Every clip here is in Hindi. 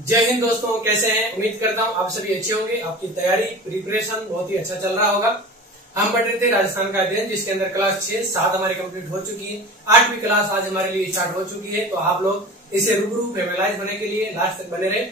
जय हिंद दोस्तों, कैसे हैं? उम्मीद करता हूं आप सभी अच्छे होंगे। आपकी तैयारी प्रिपरेशन बहुत ही अच्छा चल रहा होगा। हम पढ़ रहे थे राजस्थान का अध्ययन, जिसके अंदर क्लास 6, 7 हमारी कंप्लीट हो चुकी है। 8वीं क्लास आज हमारे लिए स्टार्ट हो चुकी है। तो आप लोग इसे रूबरू फेमिलाइज होने के लिए लास्ट तक बने रहे।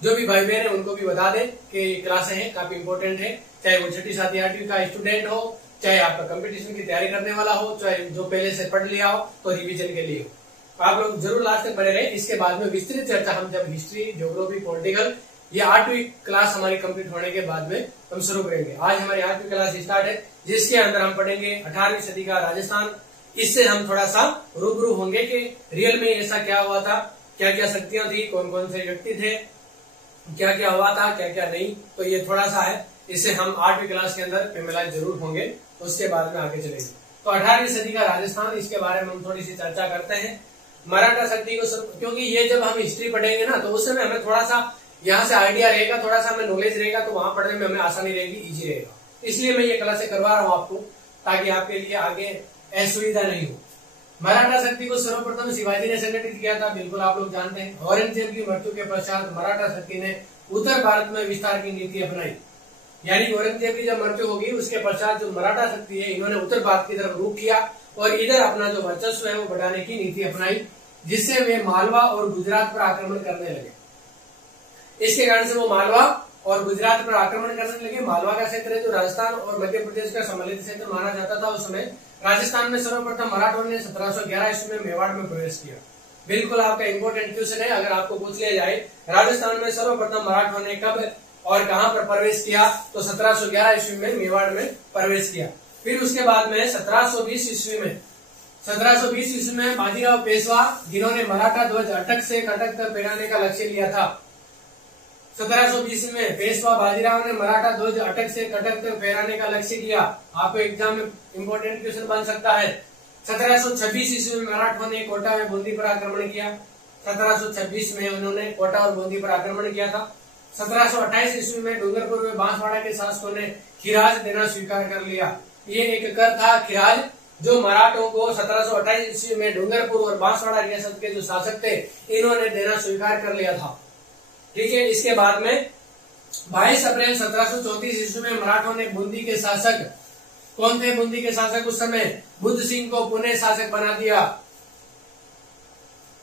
जो भी भाई बहन है उनको भी बता दें कि क्लासें हैं, काफी इंपॉर्टेंट है। चाहे वो 6ठी 7वीं 8वीं का स्टूडेंट हो, चाहे आपका कंपटीशन की तैयारी करने वाला हो, चाहे जो पहले से पढ़ लिया हो तो रिविजन के लिए हो। आप लोग जरूर लास्ट तक बने रहे। इसके बाद में विस्तृत चर्चा हम जब हिस्ट्री, ज्योग्राफी, पॉलिटिकल ये 8वीं क्लास हमारी कंप्लीट होने के बाद में हम शुरू करेंगे। आज हमारी 8वीं क्लास स्टार्ट है, जिसके अंदर हम पढ़ेंगे 18वीं सदी का राजस्थान। इससे हम थोड़ा सा रूबरू होंगे कि रियल में ऐसा क्या हुआ था, क्या क्या शक्तियां थी, कौन कौन से व्यक्ति थे, क्या क्या हुआ था, क्या क्या नहीं। तो ये थोड़ा सा है, इससे हम 8वीं क्लास के अंदर फेमिलाइज जरूर होंगे। उसके बाद में आगे चलेंगे। तो 18वीं सदी का राजस्थान, इसके बारे में हम थोड़ी सी चर्चा करते हैं। मराठा शक्ति को, क्योंकि ये जब हम हिस्ट्री पढ़ेंगे ना, तो उस समय हमें थोड़ा सा यहाँ से आइडिया रहेगा, थोड़ा सा हमें नॉलेज रहेगा, तो वहां पढ़ने में हमें आसानी रहेगी, इजी रहेगा। इसलिए मैं ये क्लासे करवा रहा हूँ आपको, ताकि आपके लिए आगे असुविधा नहीं हो। मराठा शक्ति को सर्वप्रथम शिवाजी ने संगठित किया था, बिल्कुल आप लोग जानते हैं। औरंगजेब की मृत्यु के पश्चात मराठा शक्ति ने उत्तर भारत में विस्तार की नीति अपनाई। यानी औरंगजेब की जब मृत्यु होगी उसके पश्चात जो मराठा शक्ति है, इन्होंने उत्तर भारत की तरफ रुख किया और इधर अपना जो वर्चस्व है वो बढ़ाने की नीति अपनाई, जिससे वे मालवा और गुजरात पर आक्रमण करने लगे। इसके कारण से वो मालवा और गुजरात पर आक्रमण करने लगे। मालवा का क्षेत्र है जो राजस्थान और मध्य प्रदेश का सम्मिलित क्षेत्र माना जाता था उस समय। राजस्थान में सर्वप्रथम मराठों ने 1711 ईस्वी में मेवाड़ में प्रवेश किया। बिल्कुल आपका इंपोर्टेंट क्वेश्चन है, अगर आपको पूछ लिया जाए राजस्थान में सर्वप्रथम मराठों ने कब और कहां पर प्रवेश किया, तो 1711 ईस्वी में मेवाड़ में प्रवेश किया। फिर उसके बाद में 1720 ईस्वी में बाजीराव पेशवा, जिन्होंने मराठा ध्वज अटक से कटक तक फहराने का लक्ष्य लिया था। 1720 में पेशवा बाजीराव ने मराठा ध्वज अटक से कटक तक फहराने का लक्ष्य लिया। आपको एग्जाम में इंपोर्टेंट क्वेश्चन बन सकता है। 1726 ईस्वी में मराठों ने कोटा में बूंदी पर आक्रमण किया। 1726 में उन्होंने कोटा और बूंदी पर आक्रमण किया था। 1728 ईस्वी में डूंगरपुर में बांसवाड़ा के शासकों ने खिराज देना स्वीकार कर लिया। ये एक कर था खिराज, जो मराठों को 1728 ईस्वी में डूंगरपुर और बांसवाड़ा रियासत के जो शासक थे, इन्होंने देना स्वीकार कर लिया था। ठीक है। इसके बाद में 22 अप्रैल 1734 ईस्वी में मराठों ने बूंदी के शासक, कौन थे बूंदी के शासक उस समय, बुद्ध सिंह को पुणे शासक बना दिया।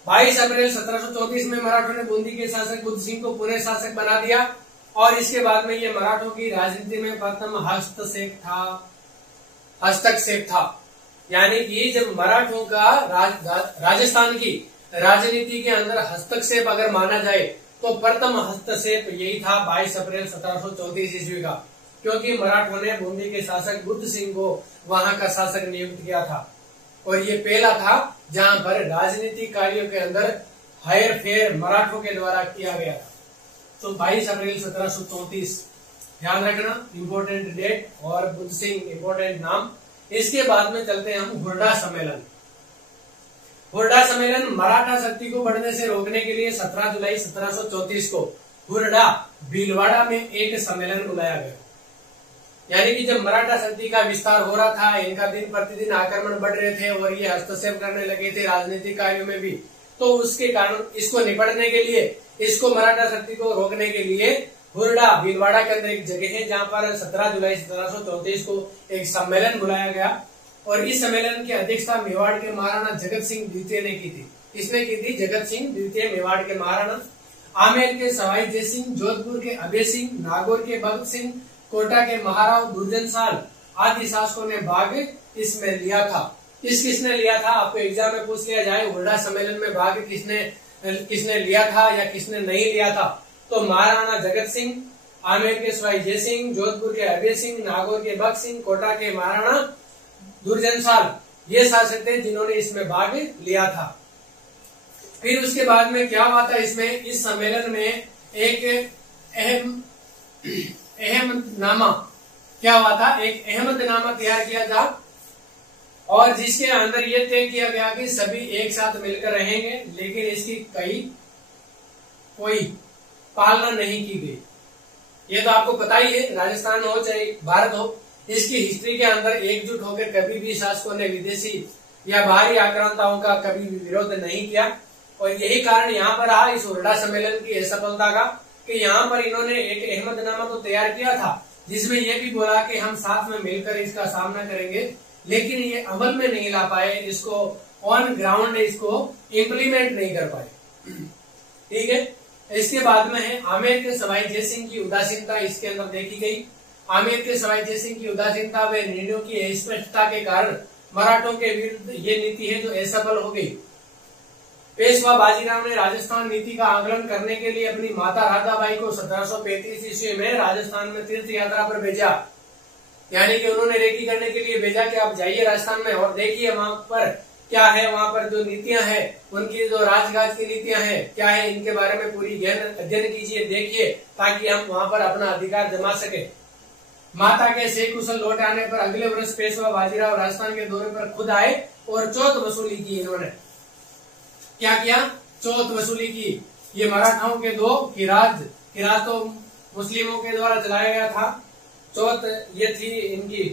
22 अप्रैल 1734 में मराठों ने बूंदी के शासक बुद्ध सिंह को पुणे शासक बना दिया। और इसके बाद में ये मराठों की राजनीति में प्रथम हस्तक्षेप था। यानी कि जब मराठों का राजस्थान की राजनीति के अंदर हस्तक्षेप अगर माना जाए, तो प्रथम हस्तक्षेप यही था 22 अप्रैल 1734 ईस्वी का, क्योंकि मराठों ने बूंदी के शासक बुद्ध सिंह को वहां का शासक नियुक्त किया था। और ये पहला था जहां पर राजनीतिक कार्यों के अंदर हेर फेर मराठों के द्वारा किया गया था। तो 22 अप्रैल 1734 ध्यान रखना, इंपोर्टेंट डेट, और बुद्ध सिंह इंपोर्टेंट नाम। इसके बाद में चलते हैं हम हुरडा सम्मेलन। हुरडा सम्मेलन मराठा शक्ति को बढ़ने से रोकने के लिए 17 जुलाई 1734 को हुरडा भीलवाड़ा में एक सम्मेलन बुलाया गया। यानी कि जब मराठा शक्ति का विस्तार हो रहा था, इनका दिन प्रतिदिन आक्रमण बढ़ रहे थे और ये हस्तक्षेप करने लगे थे राजनीतिक कार्यों में भी, तो उसके कारण इसको निपटने के लिए, इसको मराठा शक्ति को रोकने के लिए हुरडा भीलवाड़ा के अंदर एक जगह है जहां पर 17 जुलाई 1734 को एक सम्मेलन बुलाया गया। और इस सम्मेलन की अध्यक्षता मेवाड़ के महाराणा जगत सिंह द्वितीय ने की थी। इसमें की थी जगत सिंह द्वितीय, मेवाड़ के महाराणा। आमेर के सवाई जय सिंह, जोधपुर के अभय सिंह, नागौर के भगत सिंह, कोटा के महाराव दुर्जनसाल आदि शासकों ने भाग इसमें लिया था। किसने लिया था, आपको एग्जाम में पूछ लिया जाए हुरडा सम्मेलन में भाग किसने लिया था या किसने नहीं लिया था, तो महाराणा जगत सिंह, आमेर के सवाई जय सिंह, जोधपुर के अभय सिंह, नागौर के भगत सिंह, कोटा के महाराणा दुर्जनसाल, ये शासक थे जिन्होंने इसमें भाग लिया था। फिर उसके बाद में क्या हुआ था, इसमें इस सम्मेलन में एक अहमदनामा क्या हुआ था, एक अहमदनामा तैयार किया था, और जिसके अंदर ये तय किया गया कि सभी एक साथ मिलकर रहेंगे, लेकिन इसकी कोई पालना नहीं की गई। ये तो आपको पता ही है, राजस्थान हो चाहे भारत हो, इसकी हिस्ट्री के अंदर एकजुट होकर कभी भी शासकों ने विदेशी या बाहरी आक्रांताओं का कभी भी विरोध नहीं किया। और यही कारण यहाँ पर रहा इस हुरडा सम्मेलन की असफलता का, कि यहाँ पर इन्होंने एक अहमदनामा तो तैयार किया था जिसमें यह भी बोला कि हम साथ में मिलकर इसका सामना करेंगे, लेकिन ये अमल में नहीं ला पाए, इसको ऑन ग्राउंड इसको इम्प्लीमेंट नहीं कर पाए। ठीक है। इसके बाद में है आमेर के सवाई जय सिंह की उदासीनता, इसके अंदर देखी गई। आमेर के सवाई जय सिंह की उदासीनता व निर्णयों की अस्पष्टता के कारण मराठों के विरुद्ध ये नीति है जो असफल हो गई। पेशवा बाजीराव ने राजस्थान नीति का आकलन करने के लिए अपनी माता राधाबाई को 1735 ईस्वी में राजस्थान में तीर्थ यात्रा पर भेजा, यानी कि उन्होंने रेकी करने के लिए भेजा कि आप जाइए राजस्थान में और देखिए वहां पर क्या है, वहां पर जो नीतियां हैं उनकी जो राजगाज की नीतियां हैं क्या है, इनके बारे में पूरी गहन अध्ययन कीजिए, देखिए, ताकि हम वहां पर अपना अधिकार जमा सके। माता के सकुशल लौट आने पर अगले वर्ष पेशवा बाजीराव राजस्थान के दौरे पर खुद आए और चौथ वसूली की। इन्होंने क्या किया? चौथ वसूली की। ये मराठाओं के दो किरात तो मुस्लिमों के द्वारा चलाया गया था, चौथ ये थी इनकी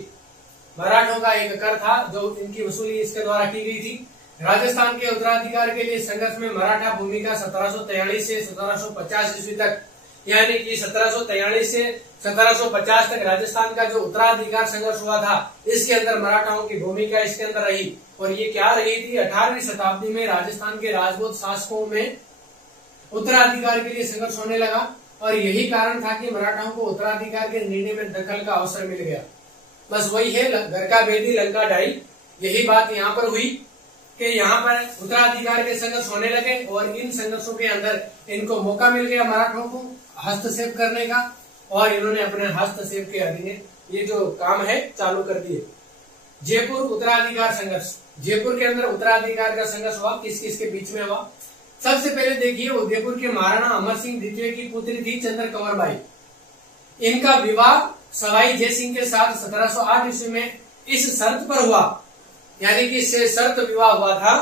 मराठों का एक कर था जो इनकी वसूली इसके द्वारा की गई थी। राजस्थान के उत्तराधिकार के लिए संघर्ष में मराठा भूमिका 1743 से 1750 ईस्वी तक, यानी कि 1743 से 1750 तक राजस्थान का जो उत्तराधिकार संघर्ष हुआ था, इसके अंदर मराठाओं की भूमिका इसके अंदर रही। और ये क्या रही थी? 18वीं शताब्दी में राजस्थान के राजपूत शासकों में उत्तराधिकार के लिए संघर्ष होने लगा और यही कारण था कि मराठाओं को उत्तराधिकार के निर्णय में दखल का अवसर मिल गया। बस वही है, घर का बेदी लंका ढाई, यही बात यहाँ पर हुई कि यहाँ पर उत्तराधिकार के संघर्ष होने लगे और इन संघर्षों के अंदर इनको मौका मिल गया मराठों को हस्तक्षेप करने का और इन्होंने अपने हस्तक्षेप के अधीन ये जो काम है चालू कर दिए। जयपुर उत्तराधिकार संघर्ष, जयपुर के अंदर उत्तराधिकार का संघर्ष हुआ, किस किस के बीच में हुआ? सबसे पहले देखिए, उदयपुर के महाराणा अमर सिंह द्वितीय की पुत्री थी चंद्र कंवर बाई। इनका विवाह सवाई जय सिंह के साथ 1708 ईस्वी में इस शर्त पर हुआ, यानी कि इससे शर्त विवाह हुआ था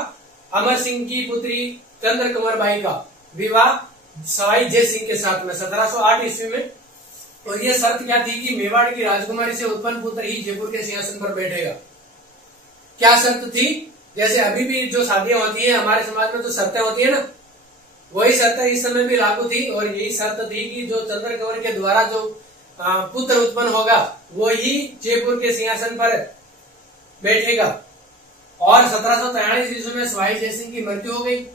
अमर सिंह की पुत्री चंद्र कंवर बाई का विवाह सवाई जय सिंह के साथ में 1708 ईस्वी में। और यह शर्त क्या थी कि मेवाड़ की राजकुमारी से उत्पन्न पुत्र ही जयपुर के सिंहासन पर बैठेगा। क्या शर्त थी? जैसे अभी भी जो शादियां होती है हमारे समाज में तो शर्तें होती है ना, वही शर्त इस समय भी लागू थी और यही शर्त थी कि जो चंद्र कंवर के द्वारा जो पुत्र उत्पन्न होगा वो ही जयपुर के सिंहासन पर बैठेगा। और 1743 ईस्वी में सवाई जय सिंह की मृत्यु हो गई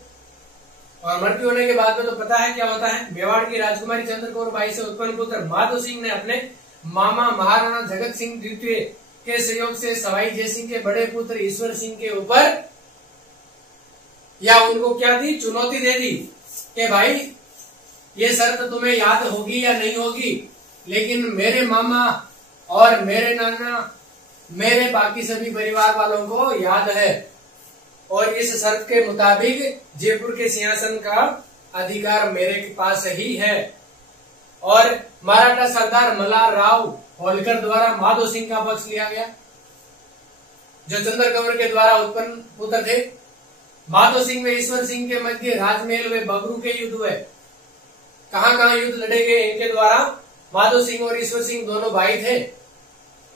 और मृत्यु होने के बाद में तो पता है क्या होता है, मेवाड़ की राजकुमारी चंद्र कंवर बाई से उत्पन्न पुत्र माधो सिंह ने अपने मामा महाराणा जगत सिंह द्वितीय के सहयोग से सवाई जय सिंह के बड़े पुत्र ईश्वर सिंह के ऊपर या उनको क्या दी? चुनौती दे दी कि भाई ये शर्त तुम्हें याद होगी या नहीं होगी, लेकिन मेरे मामा और मेरे नाना मेरे बाकी सभी परिवार वालों को याद है और इस शर्त के मुताबिक जयपुर के सिंहासन का अधिकार मेरे पास ही है। और मराठा सरदार मल्हार राव होलकर द्वारा माधो सिंह का पक्ष लिया गया जो चंद्र कंवर के द्वारा उत्पन्न पुत्र थे। माधो सिंह व ईश्वर सिंह के मध्य राजमहल व बगरू के युद्ध हुए। कहां कहां युद्ध लड़े गए इनके द्वारा? माधो सिंह और ईश्वर सिंह दोनों भाई थे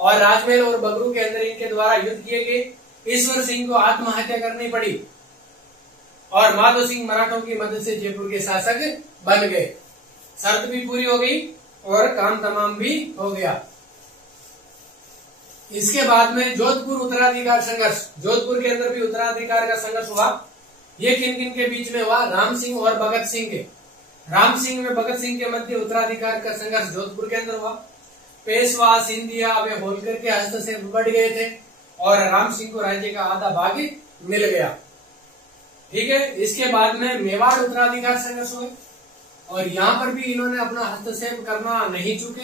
और राजमहल और बगरू के अंदर इनके द्वारा युद्ध किए गए। ईश्वर सिंह को आत्महत्या करनी पड़ी और माधो सिंह मराठों की मदद से जयपुर के शासक बन गए। शर्त भी पूरी हो गई और काम तमाम भी हो गया। इसके बाद में जोधपुर उत्तराधिकार संघर्ष, जोधपुर के अंदर भी उत्तराधिकार का संघर्ष हुआ। ये किन किन के बीच में हुआ? राम सिंह और भगत सिंह के। राम सिंह में भगत सिंह के मध्य उत्तराधिकार का संघर्ष जोधपुर के अंदर हुआ। पेशवा सिंधिया वे होलकर के हस्तक्षेप बढ़ गए थे और राम सिंह को राज्य का आधा भाग मिल गया। ठीक है। इसके बाद में मेवाड़ उत्तराधिकार संघर्ष हुए और यहाँ पर भी इन्होंने अपना हस्तक्षेप करना नहीं चूके।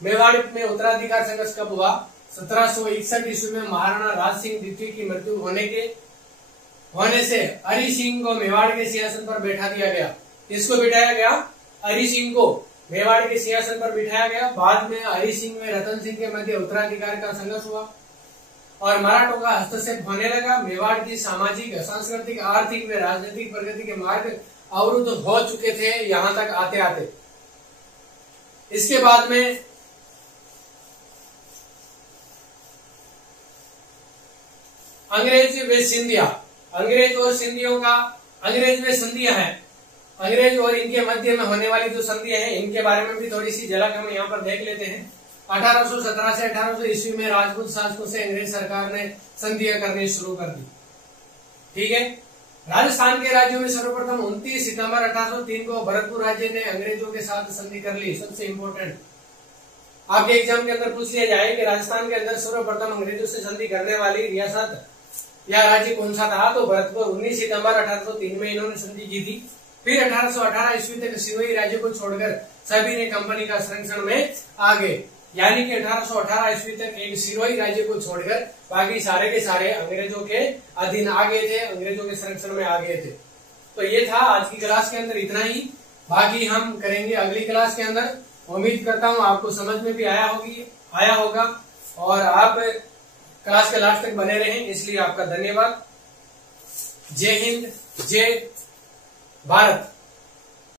मेवाड़ में उत्तराधिकार संघर्ष कब हुआ? 1761 ईस्वी में महाराणा राज सिंह द्वितीय की मृत्यु होने से हरि सिंह को मेवाड़ के सिंहासन पर बैठा दिया गया। किसको बिठाया गया? हरि सिंह को मेवाड़ के सिंहासन पर बिठाया गया। बाद में हरि सिंह में रतन सिंह के मध्य उत्तराधिकार का संघर्ष हुआ और मराठों का हस्तक्षेप होने लगा। मेवाड़ की सामाजिक, सांस्कृतिक, आर्थिक व राजनीतिक प्रगति के मार्ग अवरुद्ध हो चुके थे यहां तक आते आते। इसके बाद में अंग्रेज व सिंधिया, अंग्रेज और सिंधियों का अंग्रेज में संधियां हैं, अंग्रेज और इनके मध्य में होने वाली जो संधियां हैं इनके बारे में भी थोड़ी सी झलक हम यहाँ पर देख लेते हैं। 1817 से 1800 ईस्वी में राजपूत शासकों से अंग्रेज सरकार ने संधियां करनी शुरू कर दी। ठीक है। राजस्थान के राज्यों में सर्वप्रथम 29 सितंबर 1803 को भरतपुर राज्य ने अंग्रेजों के साथ संधि कर ली। सबसे इंपॉर्टेंट आपके एग्जाम के अंदर पूछ लिया जाए कि राजस्थान के अंदर सर्वप्रथम अंग्रेजों से संधि करने वाली रियासत या राज्य कौन सा था, तो भरतपुर 19 सितंबर 1803 में इन्होंने संधि की थी। फिर 1818 ईस्वी तक सिरोही राज्य को छोड़कर सभी ने कंपनी का संरक्षण में आ गए, यानी कि 1818 ईस्वी तक एक सिरोही राज्य को छोड़कर बाकी सारे के सारे अंग्रेजों के अधीन आ गए थे, अंग्रेजों के संरक्षण में आ गए थे। तो ये था आज की क्लास के अंदर इतना ही, बाकी हम करेंगे अगली क्लास के अंदर। उम्मीद करता हूँ आपको समझ में भी आया होगा और आप क्लास के लास्ट तक बने रहें, इसलिए आपका धन्यवाद। जय हिंद, जय भारत।